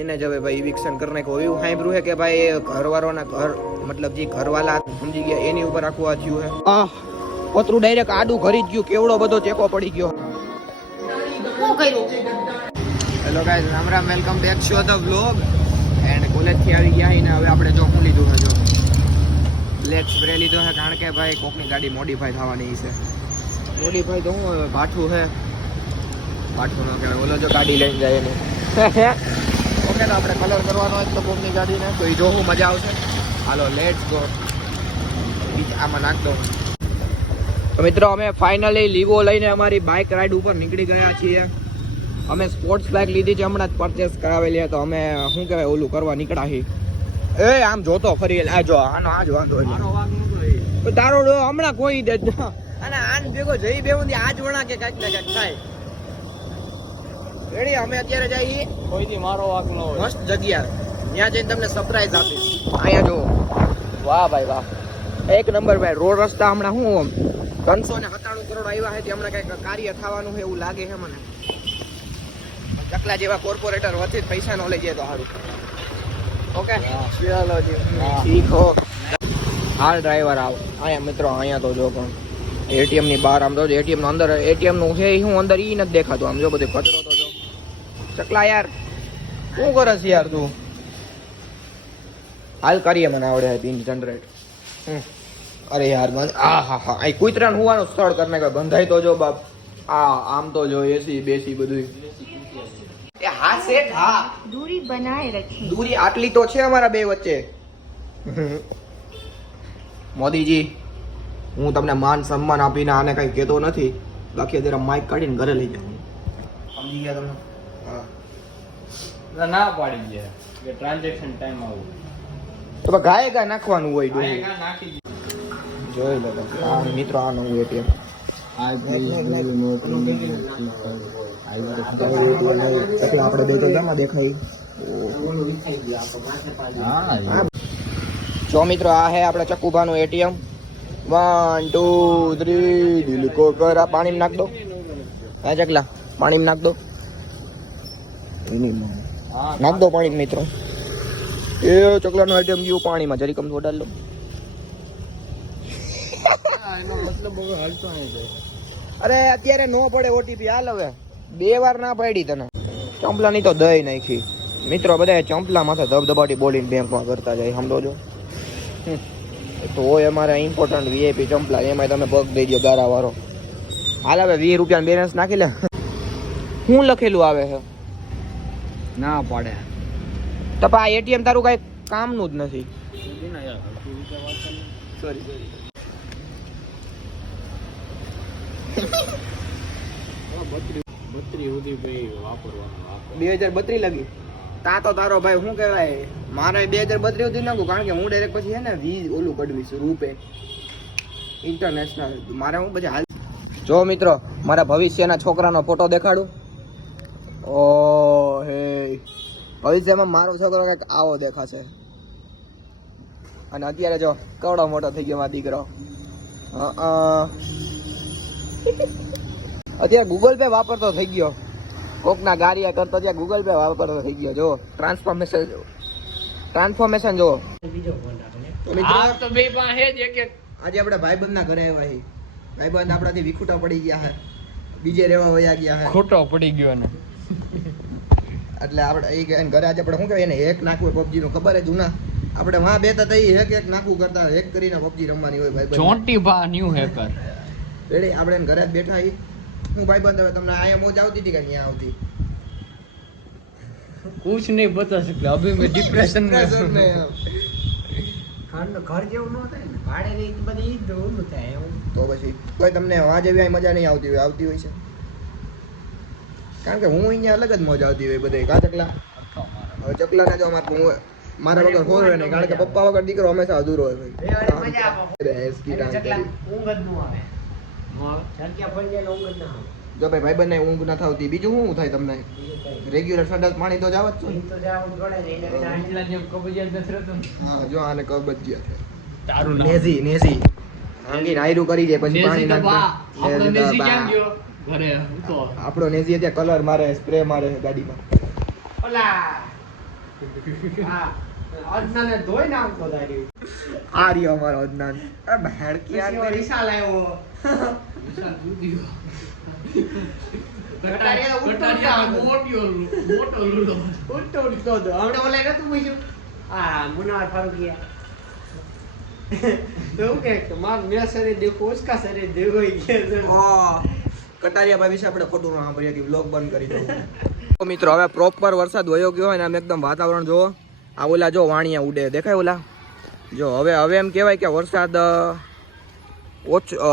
એને જ હવે ભાઈ ઇવિક્શન કરી નાખ્યો. એવું સાંભળ્યું છે કે ભાઈ ઘરવાળાના ઘર મતલબ જે ઘરવાળા સમજી ગયા એની ઉપર આખું આ થયું છે. પતરું ડાયરેક્ટ આડું ઘરી જ ગયું. કેવડો બધો ચેકો પડી ગયો. Hello guys, Ram Ram, welcome back to the vlog. And કોલેજથી આવી ગયા ને હવે આપણે જો શું લીધું છે, જો બ્લેક સ્પ્રે લીધો છે, કારણ કે ભાઈ કોકની ગાડી મોડિફાઈ થવાની છે. મોડિફાઈ તો હું પાછું છે, પાછું ન કહેવાય, ઓલો જો ગાડી લઈને જાય એને ઓકે. તો આપણે કલર કરવાનો હોય તો કોકની ગાડીને તો એ જોવું મજા આવશે. હાલો લેટ્સ ગો. આમાં નાખ દો. તો મિત્રો અમે ફાઇનલી લીવો લઈને અમારી બાઇક રાઈડ ઉપર નીકળી ગયા છીએ. અમે સ્પોર્ટ્સ બાઇક લીધી છે, હમણાં જ પરચેસ કરાવેલી તો અમે શું કહેવાય ઓલું કરવા નીકળ્યા છીએ. એ આમ જોતો ફરી આ જો આનો આ જો વાંધો તારો હમણાં કોઈ દે અને આન ભેગો જઈ બેવું આજ વણા કે કાંઈક ને કાંઈક થાય. રેડી, અમે અત્યારે જઈએ કોઈથી મારો વાક ન હોય મસ્ત જગ્યા, ત્યાં જઈને તમને સરપ્રાઈઝ આપીશ. અહીંયા જો વાહ ભાઈ વાહ, એક નંબર ભાઈ. રોડ રસ્તા હમણાં શું 397 કરોડ આવ્યા છે, હમણાં કંઈક કાર્ય થવાનું છે એવું લાગે છે મને. ચકલા જેવા કોર્પોરેટર વચ્ચે પૈસા નો લઈ જાય તો સારું. ઓકે ચાલો શીખો. હાલ ડ્રાઈવર આવ. અહીંયા મિત્રો અહીંયા તો જો પણ એટીએમ ની બહાર આમ તો એટીએમ નો અંદર એટીએમ નું છે હું અંદર ઈ નથી દેખાતું. આમ જો બધું કચરો તો જો. ચકલા યાર શું કરસ યાર તું? હાલ કરીએ, મને આવડે પિન જનરેટ. અરે યાર આ હા હા આ કુતરાને હોવાનું સ્થળ કરને કે બંધાઈ તો જો બાપ. આમ તો જો એસી બેસી બધું એ હા સેટ. હા દૂરી બનાए रखी. દૂરી આટલી તો છે અમારા બે વચ્ચે. મોદીજી, હું તમને માન સન્માન આપીને આને કઈ કહેતો નથી, બાકી અત્યારે માઇક કાઢીને ઘરે લઈ જાઉં. સમજી ગયા તમે? હા ના પાડી ગયા કે ટ્રાન્ઝેક્શન ટાઈમ આવું તો ગાય ગા નાખવાનું હોય. ગાય ગા નાખી જોઈ લો આ મિત્રો, આ નવું એટીએમ. આપણે બે તો દેખાય. જો મિત્રો, આ હે આપણે ચક્કુભાનું એટીએમ. 1 2 3 દિલકો કર. પાણીમાં નાખ દો. હા ચકલા, પાણીમાં નાખ દો. નાખ દો પાણી મિત્રો. એ ચકલાનો એટીએમ ગયું પાણીમાં. જરી કમ થોડા લો. અરે અત્યારે નો પડે ઓટીપી. હાલ હવે 2 વાર ના પાડી તને. ચંપલા ની તો દઈ નાખી મિત્રો. બધા ચંપલા માથે ધબધબાટી બોલીને બેંકમાં કરતા જાય, સમજો છો. તો હોય અમારે ઇમ્પોર્ટન્ટ વીઆઈપી ચંપલા, એમાં તમે પગ દઈ દો ગારા વાળો. હાલ હવે 20 રૂપિયા બેલેન્સ નાખી લે. શું લખેલું આવે છે? ના પાડે. તો આ એટીએમ તારું કઈ કામનું જ નથી. સોરી 2032 લગી. તા તો તારો ભાઈ શું કહેવાય, મારે 2032 સુધી નાખું, કારણ કે હું ડાયરેક્ટ પછી છે ને ઓલું કઢવીશ રૂપે ઇન્ટરનેશનલ. મારે હું પછી હાલ. જો મિત્રો, મારા ભવિષ્યના છોકરાનો ફોટો દેખાડું. ઓ હે, ભવિષ્યમાં મારો છોકરો કંઈક આવો દેખાશે. અને અત્યારે જો કવડો મોટો થઈ ગયો મારો દીકરો. અત્યારે ગૂગલ પે વાપરતો થઈ ગયો. કોકના ગારિયા કરતો ત્યાં ગૂગલ પે વાપરતો થઈ ગયો. જો ટ્રાન્સફોર્મેશન જો. તો બે પાસે જ એક એક. આજે આપણે ભાઈબંધના ઘરે આવ્યા છીએ. ભાઈબંધ આપણાથી વિખૂટા પડી ગયા છે, બીજે રહેવા વયા ગયા છે. ખોટો પડી ગયો ને એટલે આપણે એ ઘરે આજે આપણે શું કહેવાય એને હેક નાખવું પબજી નું ખબર જ જૂના આપણે વાં બેતા તઈ હેક નાખવું કરતા, હેક કરીને પબજી રમવાની હોય ભાઈબંધ. ચોંટી ભા ન્યુ હેકર રેડી આપણે ઘરે જ બેઠા છીએ. હું ભાઈબંધ હવે તમને આયા મોજ આવતી હતી કે ત્યાં આવતી? कुछ नहीं बता सकते अभी मैं डिप्रेशन में घर જેવું ન થાય ને, ભાડે ની બધી ઈ ઓલું થાય. તો પછી કોઈ તમને વાં જેવી મજા નહીં આવતી હોય? આવતી હોય છે, કારણ કે હું અહીંયા અલગ જ મોજ આવતી હોય બધે. કા ચકલા? હવે ચકલા ને જો મારા વગર હોવે નહીં, કારણ કે પપ્પા વગર દીકરો હંમેશા અધૂરો હોય ભાઈ. ઊંઘ જ ન આવે. જગ્યા ફરી જાય ઊંઘ જ ના આવે. જો ભાઈ ભાઈબંધને ઊંઘ ના થાવતી, બીજું શું થાય તમને? રેગ્યુલર સંડાસ પાણી તો જાવ જ છો. હા જો આને કબજિયાત છે. તારું નેઝી આંગીને આયરું કરી દે પછી પાણી નાખ. ઘરે તો આપણો નેઝી અત્યારે કલર મારે, સ્પ્રે મારે ગાડીમાં. ઓલા હા અજનાને ધોઈ નાખતો તારી આ રહ્યો અમારો અદનાન ભેડકી યાર પછી વિશાલ આવ્યો કટારિયા ઉઠતો ઉઠતો હતો હમણાં ઓલા નતું પૂછ્યું હા મુનાર ફારૂકિયા તો હું કે માર મેં શરીર દેખો ઉસકા શરીર દેખો કટારિયા ભાઈ વિશે આપણે ખોટું ના સાંભળીએ કે વ્લોગ બંધ કરી દઉં તો મિત્રો હવે પ્રોપર વરસાદ વયો ગયો હોય ને આમ એકદમ વાતાવરણ જુઓ આ ઓલા જો વાણિયા ઉડે દેખાય ઓલા જો હવે એમ કહેવાય કે વરસાદ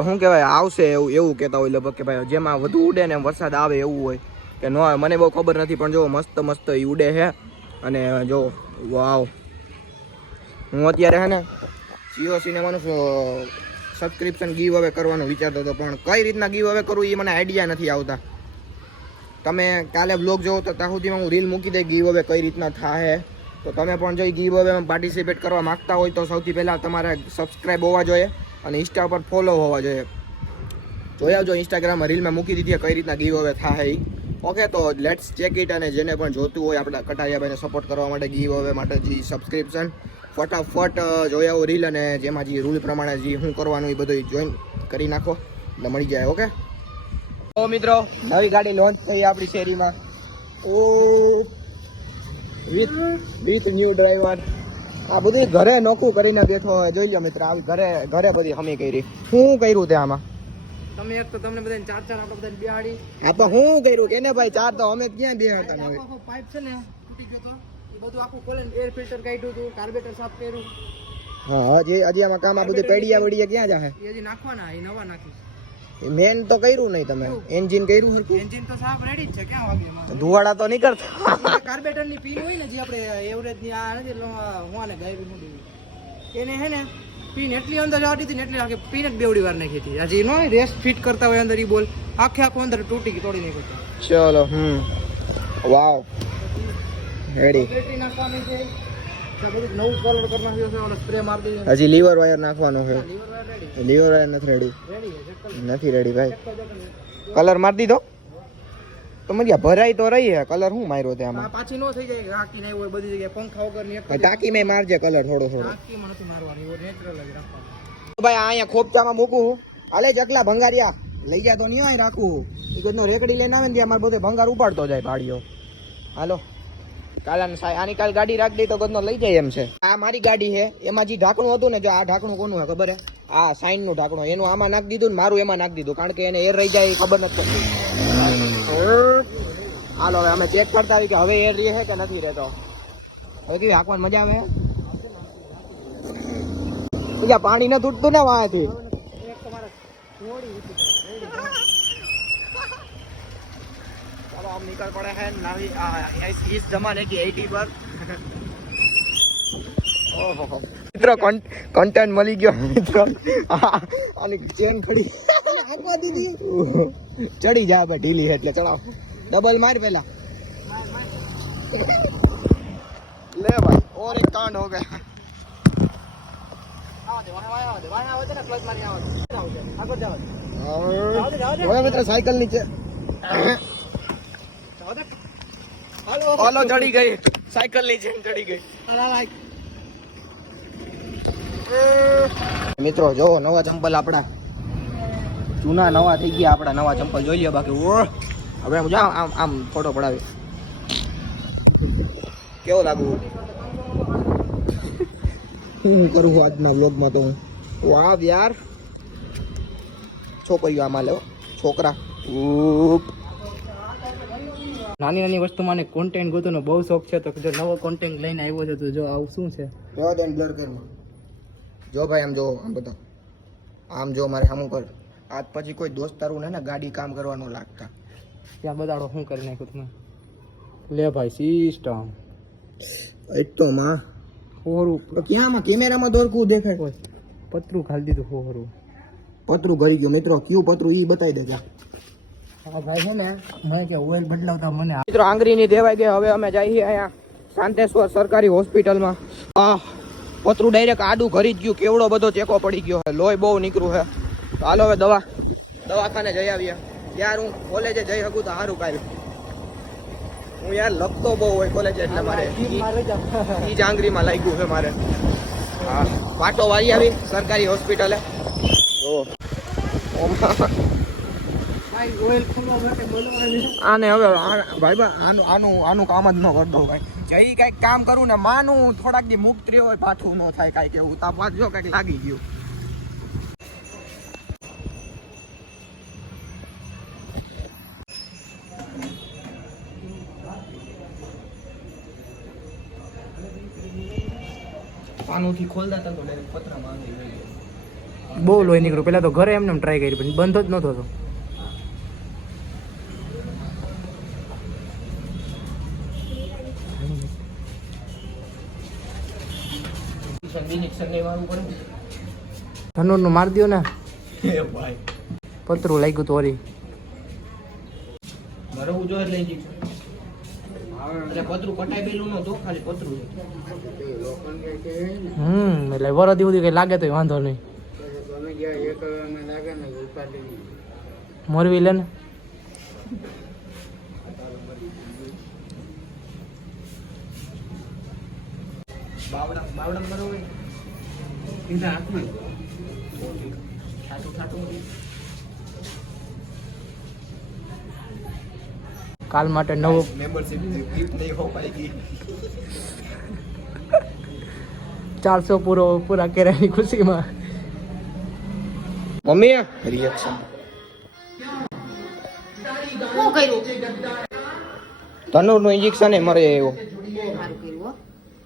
શું કહેવાય આવશે એવું કહેતા હોય લગભગ કે ભાઈ જેમાં વધુ ઉડે ને એમ વરસાદ આવે એવું હોય કે ન આવે મને બહુ ખબર નથી પણ જો મસ્ત મસ્ત એ ઉડે છે અને જો વાવ હું અત્યારે હે ને જીઓ સિનેમાનું સબસ્ક્રિપ્શન ગીવ અવે કરવાનું વિચારતો હતો પણ કઈ રીતના ગીવ અવે કરવું એ મને આઈડિયા નથી આવતા તમે કાલે બ્લોગ જોવો તો ત્યાં સુધીમાં હું રીલ મૂકી દઈ ગીવ અવે કઈ રીતના થાય તો તમે પણ જો ગીવ અવેમાં પાર્ટિસિપેટ કરવા માગતા હોય તો સૌથી પહેલાં તમારે સબસ્ક્રાઈબ હોવા જોઈએ અને ઇન્સ્ટા પર ફોલો હોવા જોઈએ જોઈ આવજો ઇન્સ્ટાગ્રામમાં રીલમાં મૂકી દીધી કઈ રીતના ગીવ અવે થાય ઓકે તો લેટ્સ ચેક ઇટ અને જેને પણ જોતું હોય આપણા કટારિયાભાઈને સપોર્ટ કરવા માટે ગીવ અવે માટે જે સબસ્ક્રિપ્શન ફટાફટ જોઈ આવો રીલ અને જેમાં જે રૂલ પ્રમાણે જે શું કરવાનું એ બધું જોઈન કરી નાખો એટલે મળી જાય ઓકે તો મિત્રો નવી ગાડી લોન્ચ થઈ આપણી શેરીમાં ઓ વિથ ન્યૂ ડ્રાઈવર આ બધું ઘરે નોખું કરીને બેઠો હોય જોઈ લો મિત્ર આવી ઘરે બધી હમી કરી શું કર્યું તે આમાં તમે એક તો તમને બધાને ચાર આપણે બધાને બેહાડી આ તો શું કર્યું કેને ભાઈ ચાર તો અમે ક્યાં બે હતા ને આખો પાઇપ છે ને તૂટી ગયો તો એ બધું આખું ખોલીને એર ફિલ્ટર કાઢ્યું હતું કાર્બેટર સાફ કર્યું હા હજી આમાં કામ આ બધું પેડિયા વડિયા ક્યાં જાહે એ હજી નાખવાના એ નવા નાખીશ મેન તો કર્યું નહીં તમે એન્જિન કર્યું હરખું એન્જિન તો સાફ રેડી જ છે ક્યાં વાગે એમાં ધુવાડા તો નહીં કરતા કાર્બેટર ની પિન હોય ને જે આપણે એવરેજ ની આ નથી હું આને ગાયબી મૂડી એને હે ને પિન એટલી અંદર આવતી હતી ને એટલી આખી પિન જ બેવડી વાર નાખી હતી હજી નો રેસ્ટ ફિટ કરતા હોય અંદર ઈ બોલ આખું અંદર તૂટી તોડી નાખ્યું ચલો વાવ રેડી બેટરી નાખવાની છે બધું નવું કલર કરી નાખ્યો છે ઓલો સ્પ્રે મારી દીધો હજી લીવર વાયર નાખવાનો છે લીવર રેડી લીવર વાયર નથી રેડી રેડી છે નથી રેડી ભાઈ કલર મારી દીધો તો મજા ભરાઈ તો રહી હે કલર શું માર્યો તે આમાં પાછી નો થઈ જાય હાકી નહીં હોય બધી જગ્યાએ પંખા વગર ની એક ટાંકી માં મારજે કલર થોડો હાકીમાં નથી મારવાની એવો નેચરલ જ રાખવાનો ભાઈ અહીંયા ખોપચામાં મૂકું હાલે ચકલા ભંગારિયા લઈ ગયા તો નહીં અહીં રાખવું એ કદનો રેકડી લઈને આવે ને ત્યાં મારે બધે ભંગાર ઉપાડતો જાય ભાડીઓ હાલો આની કાલ ગાડી રાખી દઈ તો કદનો લઈ જાય એમ છે આ મારી ગાડી છે એમાં જે ઢાંકણું હતું ને જો આ ઢાંકણું કોનું હે ખબર હે આ સાઈન નું ઢાંકણું એનું આમાં નાખી દીધું ને મારું એમાં નાખી દીધું કારણ કે એને એર રહી જાય એ ખબર નથી પડતી હાલો હવે અમે ચેક કરતા આવી કે હવે એર રહે છે કે નથી રહેતો હવે કેવી હાંકવાની મજા આવે બીજા પાણી ન તૂટતું ને વાંથી निकल पड़े हैं इस जमाने की 80 पर ओहो મિત્રો કન્ટેન્ટ મળી ગયો મિત્રો અને ચેન ખડી આપવા દીધી ચડી જા બે ઢીલી છે એટલે ચડાવ ડબલ માર પેલા ले भाई और एक कांड हो गया मित्र साइकिल नीचे ઓલો ચડી ગઈ સાયકલ ની જેમ ચડી ગઈ મિત્રો જો નવા ચંપલ આપડા જૂના નવા થઈ ગયા આપડા નવા ચંપલ જોઈ લ્યો બાકી હવે આમ ફોટો પડાવી કેવો લાગુ હું કરું આજના વ્લોગમાં તો વાહ યાર છોકરીઓ આમાં લેવો છોકરા નાની નાની વસ્તુમાં ને કોન્ટેન્ટ ગોતવાનો બહુ શોખ છે તો જો નવો કોન્ટેન્ટ લઈને આવ્યો છે તો જો આવું શું છે જો દેન બ્લર કર જો ભાઈ આમ જો આમ બધા આમ જો મારે સામું કર આજ પછી કોઈ દોસ્તારું ને ગાડી કામ કરવાનો લાગતા ત્યાં બધાડો શું કરી નાખ્યું તમે લે ભાઈ સિસ્ટમ એક તો માં હોરું ક્યાંમાં કેમેરામાં દોરકું દેખાય પતરું ખાલી દીધું હોરું પતરું ભરી ગયો મિત્રો કયું પતરું ઈ બતાવી દેજો હા ભાઈ છે ને મને કે ઓઇલ બદલાવતા મને મિત્રો આંગળીની દેવાઈ ગઈ હવે અમે જઈએ અહીંયા શાંતેશ્વર સરકારી હોસ્પિટલમાં પતરું ડાયરેક્ટ આડું ઘરી જ ગયું કેવડો બધો ચેકો પડી ગયો છે લોહી બહુ નીકળ્યું છે તો હાલો હવે દવાખાને જઈ આવીએ ત્યાર હું કોલેજે જઈ શકું તો સારું કાલે હું યાર લખતો બહુ હોય કોલેજ એટલે મારે ઈ જ આંગળીમાં લાગ્યું છે મારે. હા પાટો વાળી આવી સરકારી હોસ્પિટલે. આને હવે ભાઈ આનું કામ જ ન કરતો ભાઈ. જઈ કઈક કામ કરું ને માનું થોડાક દી મુક્ત રહ્યો હોય પાછું ન થાય કઈક એવું. તાપ જો કઈક લાગી ગયું. પાનુથી ખોલ દેતા તો ડાયરેક્ટ પતરામાં આવી ગયો. બહુ લોહી નીકળ્યું. પેલા તો ઘરે એમને ટ્રાય કરી પણ બંધ જ નતો થતો. ધનુર નું મારી દો ને ભાઈ પતરું લાગ્યું તો વળી. મરવું જો એટલે ઇન્જેક્શન. એટલે પતરું કટાઈ બેલું નતું ખાલી પતરું. એટલે વરદી સુધી કઈ લાગે તો વાંધો નહીં. મોરવી લે ને બાવડા બરોબર ઈના હાથમાં ઠાટું કાલ માટે નવો મેમ્બરશિપ ગિફ્ટ નહીં હો પાઈ 400 પૂરા કર્યાની ખુશીમાં. મમ્મી રિએક્શન શું કર્યું? તનુરનું ઇન્જેક્શન એ મરે એવો. સારું કર્યું હો.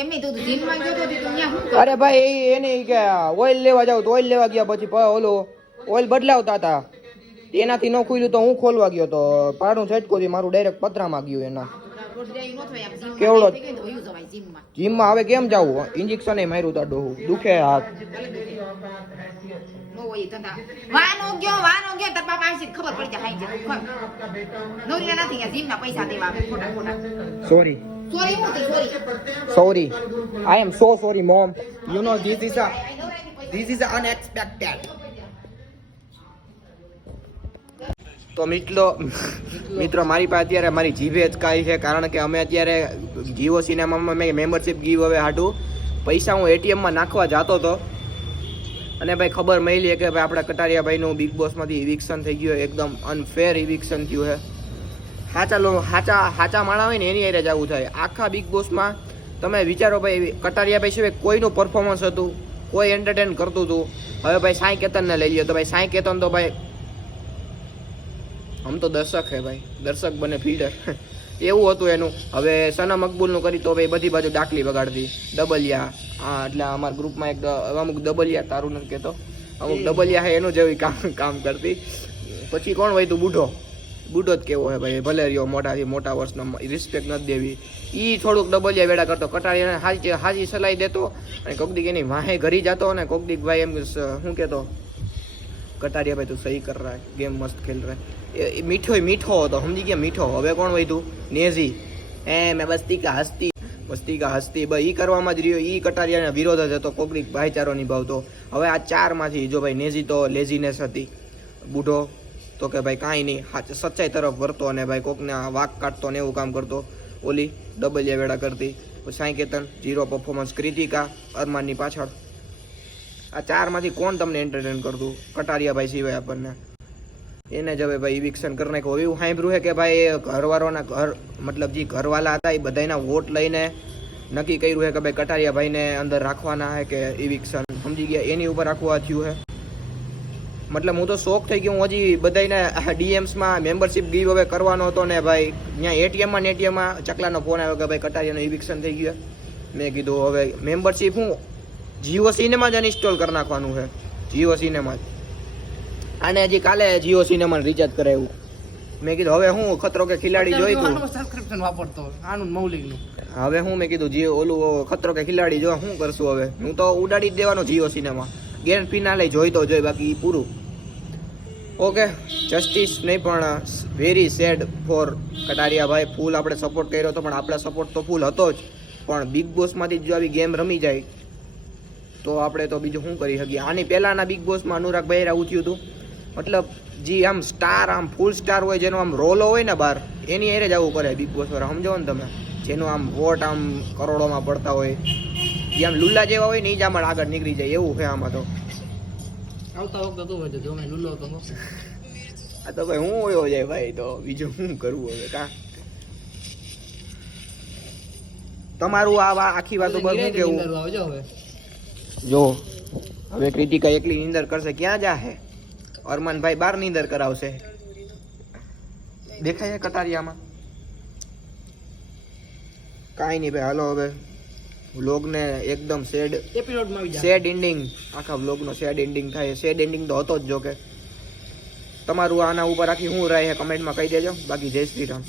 એમની તો જીમમાં ગયો તો તું ત્યાં શું કર્યું? અરે ભાઈ એને કે ઓઇલ લેવા જાવ તો ઓઇલ લેવા ગયા પછી ઓલો ઓઇલ બદલાવતા હતા એનાથી ન ખુલ્યું તો હું ખોલવા ગયો તો પાડું છટકો થી મારું ડાયરેક્ટ પતરામાં ગયું એના. કેવડો? જીમમાં હવે કેમ જાવું? ઇન્જેક્શન એ માર્યું તા ડોહું દુખે હાથ. વાનો ગયો તાર બાપા આવી ખબર પડી જાય હાઈ જાય નોરી નથી આ જીમના પૈસા દેવા આવે ખોટા ખોટા. સોરી સોરી હું sorry I am so sorry mom. You know this is unexpected. તો મિત્રો મારી પાસે અત્યારે મારી જીભે જ કાંઈ છે કારણ કે અમે અત્યારે જીઓ સિનેમામાં મેં મેમ્બરશિપ ગીવ હવે હાટું પૈસા હું એટીએમમાં નાખવા જતો હતો અને ભાઈ ખબર મળી કે ભાઈ આપણા કટારિયાભાઈનું બિગ બોસમાંથી ઇવિક્શન થઈ ગયું. એકદમ અનફેર ઇવિક્શન થયું છે. હાચા માણા હોય ને એની હારે જ આવું થાય. આખા બિગ બોસમાં તમે વિચારો ભાઈ કટારિયાભાઈ સિવાય કોઈનું પરફોર્મન્સ હતું, કોઈ એન્ટરટેન કરતું હતું. હવે ભાઈ સાંઈ કેતનને લઈ લ્યો તો ભાઈ સાંઈ કેતન તો ભાઈ હમ તો દર્શક હે ભાઈ, દર્શક બને ફીડર એવું હતું એનું. હવે સના મકબૂલનું કરી તો ભાઈ બધી બાજુ ડાકલી બગાડતી. ડબલિયા હા એટલે અમારા ગ્રુપમાં એક અમુક ડબલિયા તારું નથી કહેતો અમુક ડબલિયા હે એનું જેવી કામ કરતી. પછી કોણ હોય તું બુઢો જ કેવો હે ભાઈ ભલે રહ્યો મોટાથી મોટા વર્ષનો રિસ્પેક્ટ નથી દેવી. એ થોડુંક ડબલિયા વેડા કરતો કટારીને હાજી સલાઈ દેતો અને કોક દીક એની વાહે ઘરી જતો અને કોક દીક ભાઈ એમ શું કહેતો કટારિયા ભાઈ તું સહી કર રહા ગેમ મસ્ત ખેલ રહા. એ મીઠો હતો સમજી ગયા મીઠો. હવે કોણ હોય તું નેઝી મેં બસ્તી કા હસ્તી ભાઈ ઈ કરવામાં જ રહ્યો. ઈ કટારિયાના વિરોધ જ હતો કોક દીક ભાઈચારો નિભાવતો. હવે આ ચારમાંથી જો ભાઈ નેઝી તો લેઝીનેસ હતી, બુઢો તો કે ભાઈ કાંઈ નહીં સચ્ચાઈ તરફ વળતો અને ભાઈ કોકને વાક કાઢતો ને એવું કામ કરતો. ઓલી ડબલિયા વેડા કરતી. Sai Ketan zero performance. ક્રિતિકા અરમાનની પાછળ. આ ચારમાંથી કોણ તમને એન્ટરટેન કરતું? કટારિયાભાઈ સિવાય આપણને. એને જ હવે ભાઈ ઇવિક્શન કરી નાખ્યું. એવું સાંભળ્યું છે કે ભાઈ ઘરવાળાના મતલબ જે ઘરવાળા હતા એ બધાના વોટ લઈને નક્કી કર્યું છે કે ભાઈ કટારિયાભાઈને અંદર રાખવાના છે કે ઇવિક્શન સમજી ગયા એની ઉપર આખું આ થયું છે. મતલબ હું તો શોખ થઈ ગયો. હું હજી બધાને ડીએમ્સમાં મેમ્બરશિપ ગીવ હવે કરવાનો હતો ને ભાઈ ત્યાં એટીએમમાં ચકલાનો ફોન આવ્યો કે ભાઈ કટારિયાનું ઇવિક્શન થઈ ગયું. મેં કીધું હવે મેમ્બરશિપ હું જીઓ સિનેમા જ અનઇન્સ્ટોલ કરી નાખવાનું છે. જીઓ સિનેમા જ આને હજી કાલે જીઓ સિનેમા રિચાર્જ કરાવ્યું. મેં કીધું હવે હું ખતરો કે ખિલાડી જોઈ તું સબસ્ક્રિપ્શન વાપરતો આનું મૌલિકનું. હવે હું મેં કીધું જીઓ ઓલું ખતરો કે ખિલાડી જો શું કરશું હવે. હું તો ઉડાડી જ દેવાનો જીઓ સિનેમા. ગ્રેન્ડ ફિનાલે જોઈ તો જોઈ બાકી પૂરું. ઓકે જસ્ટિસ નહીં પણ વેરી સેડ ફોર કટારિયાભાઈ. ફૂલ આપણે સપોર્ટ કર્યો હતો પણ આપણા સપોર્ટ તો ફૂલ હતો જ પણ બિગ બોસમાંથી જો આવી ગેમ રમી જાય તો આપણે તો બીજું શું કરી શકીએ. આની પહેલાંના બિગ બોસમાં અનુરાગભાઈ આવું થયું હતું. મતલબ જે આમ સ્ટાર આમ ફૂલ સ્ટાર હોય જેનો આમ રોલો હોય ને બાર એની એરે જ આવું કરે બિગ બોસ વાળા સમજો ને તમે જેનું આમ વોટ આમ કરોડોમાં પડતા હોય એ આમ લુલ્લા જેવા હોય ને એ જ આમાં આગળ નીકળી જાય એવું છે આમાં તો આવતા વખતે તો હોય જો મેં લુલો તો આ તો ભાઈ હું હોયો જાય ભાઈ તો બીજું શું કરવું હવે કા તમારું આ આખી વાતો પર શું કેવું આવજો હવે જો હવે ક્રિતિકા એકલી નીંદર કરશે ક્યાં જાહે અરમાનભાઈ બાર નીંદર કરાવશે દેખાય કટારિયામાં કાંઈ નહીં ભાઈ હાલો હવે વ્લોગને એકદમ એપિસોડમાં આવી જાય સેડ એન્ડિંગ આખા વ્લોગનો સેડ એન્ડિંગ થાય સેડ એન્ડિંગ તો હતો જ જો કે તમારું આના ઉપર આખી શું રહે કમેન્ટમાં કહી દેજો બાકી જય શ્રી રામ